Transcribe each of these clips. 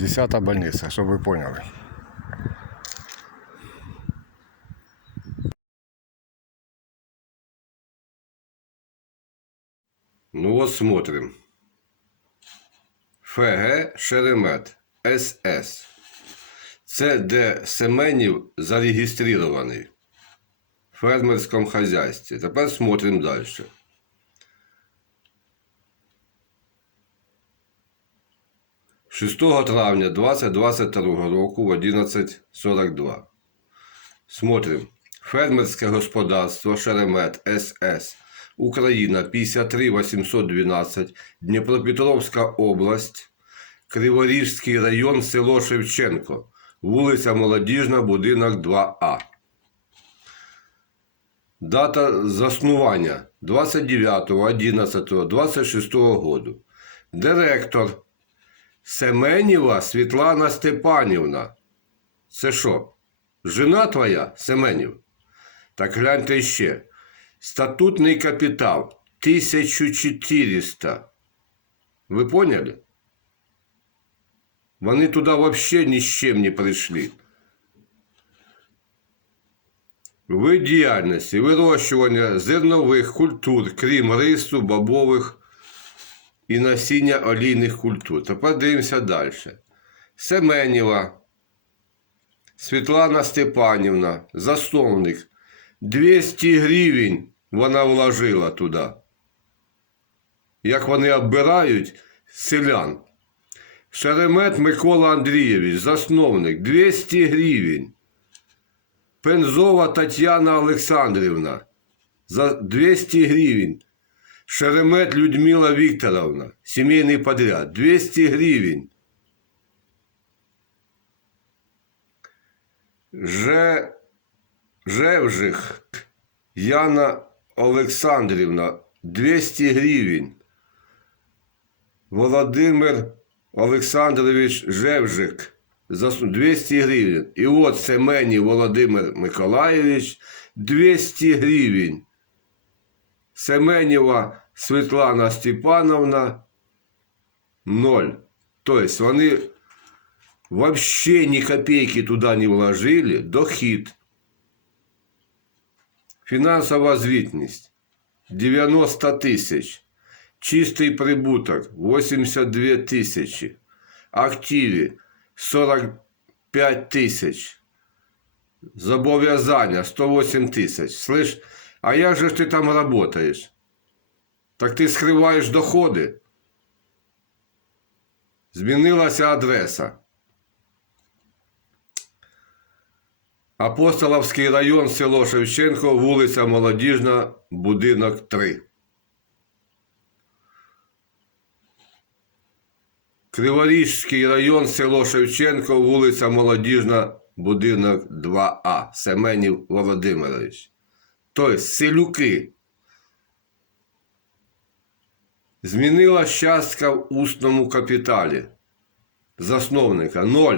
Десята больниця, щоб ви поняли. Ну вот смотрим. ФГ Шеремет СС. Це де Семенів зареєстрований в фермерському хазяйстві. Тепер смотрим далі. – 6 травня 2022 року в 11.42. Смотрим. Фермерське господарство Шеремет СС. Україна 53 812, Дніпропетровська область, Криворіжський район, село Шевченко, вулиця Молодіжна, будинок 2А. Дата заснування 29.11.26 году. Директор Семенєва Світлана Степанівна. Це що? Жена твоя, Семенів? Так гляньте ще. Статутний капітал 1400. Ви поняли? Вони туди взагалі ні з чим не прийшли. Вид діяльності вирощування зернових культур, крім рису, бобових і насіння олійних культур. Тепер дивимося далі. Семенєва Світлана Степанівна, засновник 200 гривень вона вложила туди. Як вони оббирають селян. Шеремет Микола Андрійович, засновник 200 гривень. Пензова Тетяна Олександрівна за 200 гривень. Шеремет Людмила Вікторовна, сімейний подряд, 200 гривень. Же... Жевжих Яна Олександрівна 200 гривень. Володимир Олександрович Жевжик 200 гривень. І от Семенів Володимир Миколаєвич 200 гривень. Семенєва Світлана Степановна 0. Тобто вони вообще ни копейки туда не вложили, дохід. Фінансова звітність 90 тисяч. Чистий прибуток 82 тисячі. Активі 45 тисяч. Зобов'язання 108 тисяч. Слышь, а як же ж ти там работаєш? Так ти скриваєш доходи? Змінилася адреса. Апостоловський район, село Шевченко, вулиця Молодіжна, будинок 3. Криворіжський район, село Шевченко, вулиця Молодіжна, будинок 2А. Семенів Володимирович. Тобто селюки. Змінила частка в усному капіталі. Засновника 0.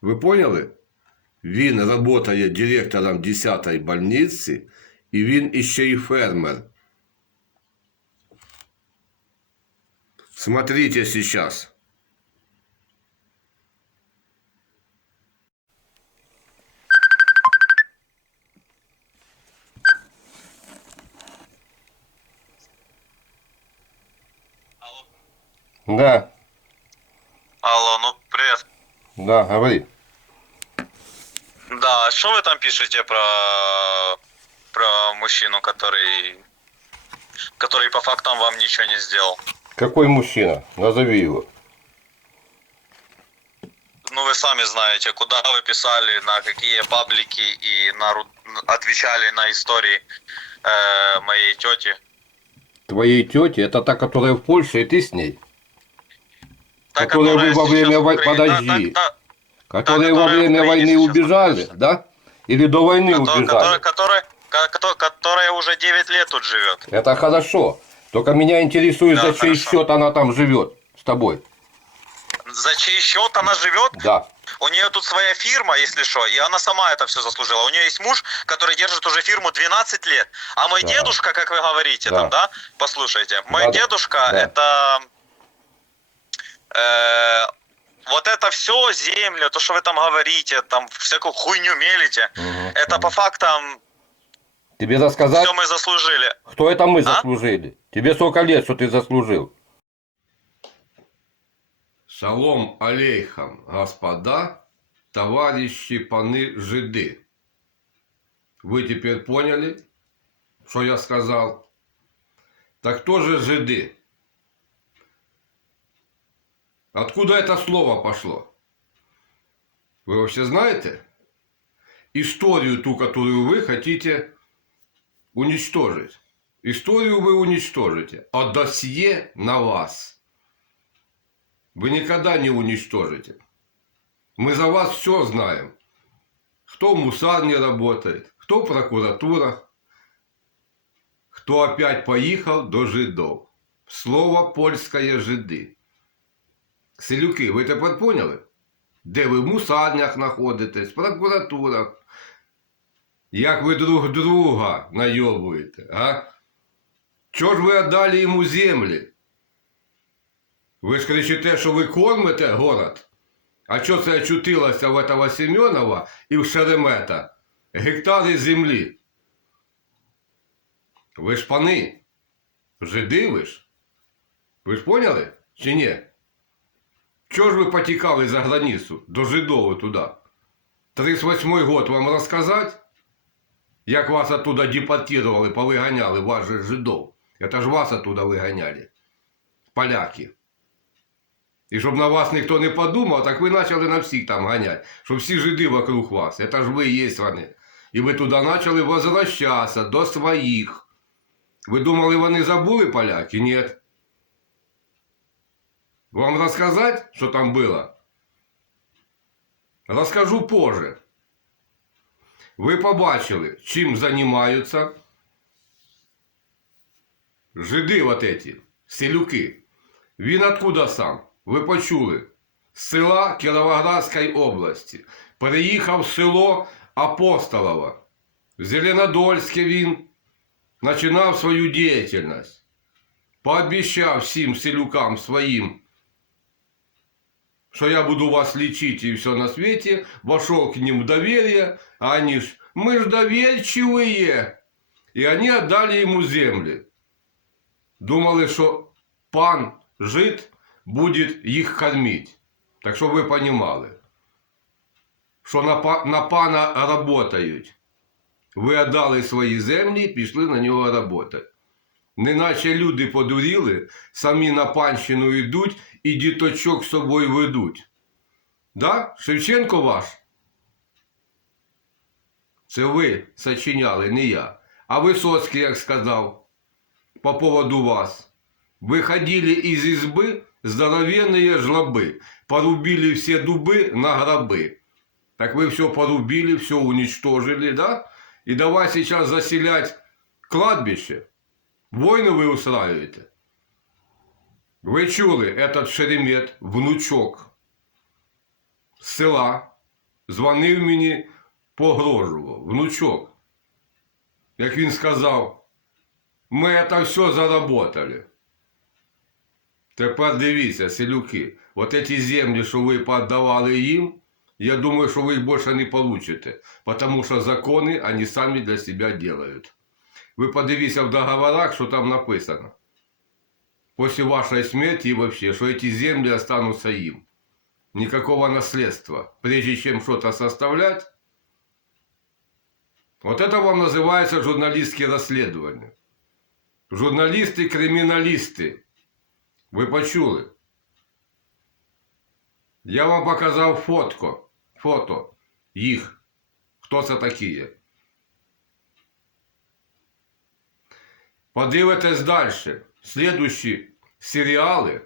Ви поняли? Він працює директором 10-ї больниці, і він іще й фермер. Смотрите сейчас. Да, Алло, ну привет. да, говори. Да, а что вы там пишете про про мужчину, который который по фактам вам ничего не сделал? Какой мужчина? Назови его. Ну вы сами знаете, куда вы писали, на какие паблики и на отвечали на истории э, моей тети. Твоей тете, это та, которая в Польше, и ты с ней? Та, Которая вы во время в вой- Украине- та- подожди. та- та- Которые во время войны убежали, да? Или до войны кото- убежали? которая, которая, ко- кото- которая уже 9 лет тут живет. Это хорошо. Только меня интересует, Да, за чей хорошо. счет она там живет с тобой. За чей счет она живет? Да. У нее тут своя фирма, если что, и она сама это все заслужила. У нее есть муж, который держит уже фирму 12 лет. А мой Да. дедушка, как вы говорите Да. там, да? Послушайте, мой Да, да. дедушка Да. это Э, вот это все земля, то, что вы там говорите, там всякую хуйню мелите, это по фактам Тебе рассказать, все мы заслужили. кто это мы А? заслужили? Тебе сколько лет, что ты заслужил? Шалом алейхам, господа, товарищи, паны, жиды. Вы теперь поняли, что я сказал? Так кто же жиды? Откуда это слово пошло? Вы вообще знаете? Историю ту, которую вы хотите уничтожить. Историю вы уничтожите, а досье на вас вы никогда не уничтожите. Мы за вас все знаем. Кто в мусарне работает, кто в прокуратурах, кто опять поехал до жидов. Слово польське жиди. Селюки, ви тепер поняли? Де ви в мусарнях знаходитесь, в прокуратурах. Як ви друг друга найобуєте, а? Чого ж ви віддали йому землі? Ви ж кричите, що ви кормите город. А що це чутилося в этого Семенова і в Шеремета? Гектари землі. Ви ж пани. Жиди ви. Ви ж поняли? Чи ні? Чого ж ви потікали за границю до Жидову туди? 38-й год вам розказати? Як вас оттуда депортировали, повиганяли, вас же жидов. Это ж вас оттуда виганяли. Поляки. І щоб на вас ніхто не подумав, так ви почали на всіх там ганяти, щоб всі жиди вокруг вас. Это ж ви є вони. І ви туди почали возвращатися до своїх. Ви думали, вони забули поляки? Ні. Вам розказати, що там було? Розкажу позже. Ви побачили, чим займаються жиди вот эти, селюки. Він откуда сам? Ви почули? З села Кіровоградської області. Переїхав в село Апостолово. В Зеленодольське він починав свою діяльність. Пообіцяв всім селюкам своїм, что я буду вас лечить и все на свете, вошел к ним в доверие, а они ж, мы ж доверчивые. И они отдали ему земли. Думали, что пан жид будет их кормить. Так что вы понимали, що на, па- на пана работають. Ви отдали свої землі і пішли на нього работати. Неначе люди подуріли, самі на панщину йдуть і діточок з собою ведуть. Да? Шевченко ваш? Це ви сочиняли, не я. А Висоцький, як сказав, по поводу вас. Вы ходили из избы, здоровенные жлобы, порубили все дубы на гробы. Так вы все порубили, все уничтожили, да? И давай сейчас заселять кладбище. Войны вы устраиваете. Ви чули, этот Шеремет, внучок з села, дзвонив мені, погрожував. Внучок. Як він сказав, ми це все заработали. Тепер дивіться, селюки, от ці землі, що ви подавали їм, я думаю, що ви їх більше не получите, тому що закони вони самі для себе делают. Ви подивіться в договорах, що там написано. После вашей смерти и вообще, что эти земли останутся им. Никакого наследства. Прежде чем что-то составлять, вот это вам называется журналистские расследования. Журналисты-криминалисты. Ви почули? Я вам показав фотко, фото їх. Хто це такі є? Подивитесь дальше. Следующие сериалы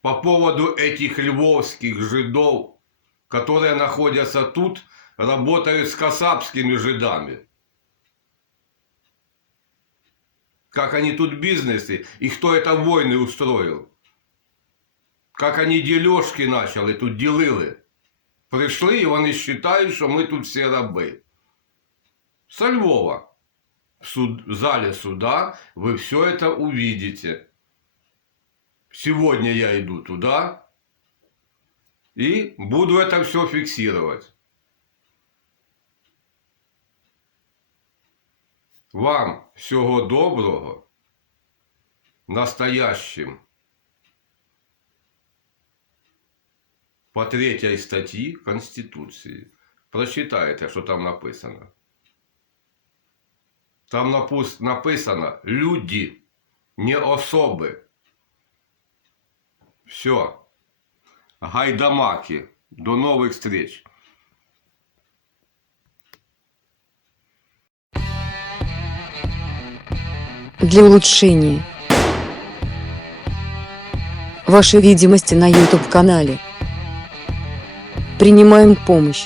по поводу этих львовских жидов, которые находятся тут, работают с касапскими жидами. Как они тут бизнесы и кто это войны устроил. Как они дележки начали, тут ділили. Прийшли і вони вважають, що ми тут всі раби. Со Львова в, суд, зале суда вы все это увидите. Сегодня я иду туда и буду это все фиксировать. Вам всього доброго настоящим по третьей статье Конституции. Прочитайте, что там написано. Там написано люди, не особи. Все. Гайдамаки. До новых встреч. для улучшения вашей видимости на YouTube-канале. Принимаем помощь.